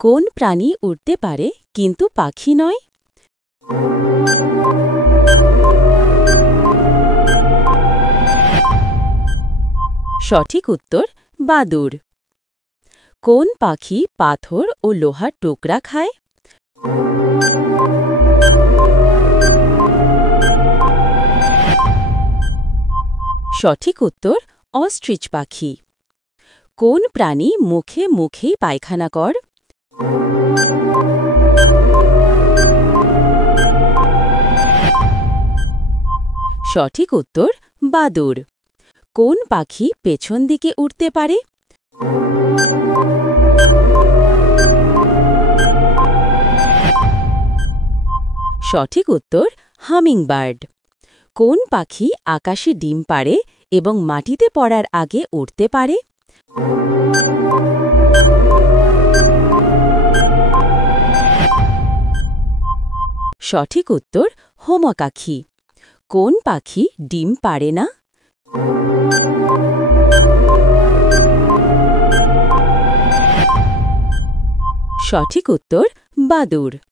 কোন প্রাণী উড়তে পারে কিন্তু পাখি নয়? সঠিক উত্তর বাদুড়। কোন পাখি পাথর ও লোহার টুকরা খায়? সঠিক উত্তর অস্ট্রিচ পাখি। কোন প্রাণী মুখে মুখেই পায়খানা কর? সঠিক উত্তর বাদুড়। কোন পাখি পেছন দিকে উড়তে পারে? সঠিক উত্তর হামিংবার্ড। কোন পাখি আকাশে ডিম পাড়ে এবং মাটিতে পড়ার আগে উড়তে পারে? সঠিক উত্তর হোমকাখি। কোন পাখি ডিম পাড়ে না? সঠিক উত্তর বাদুড়।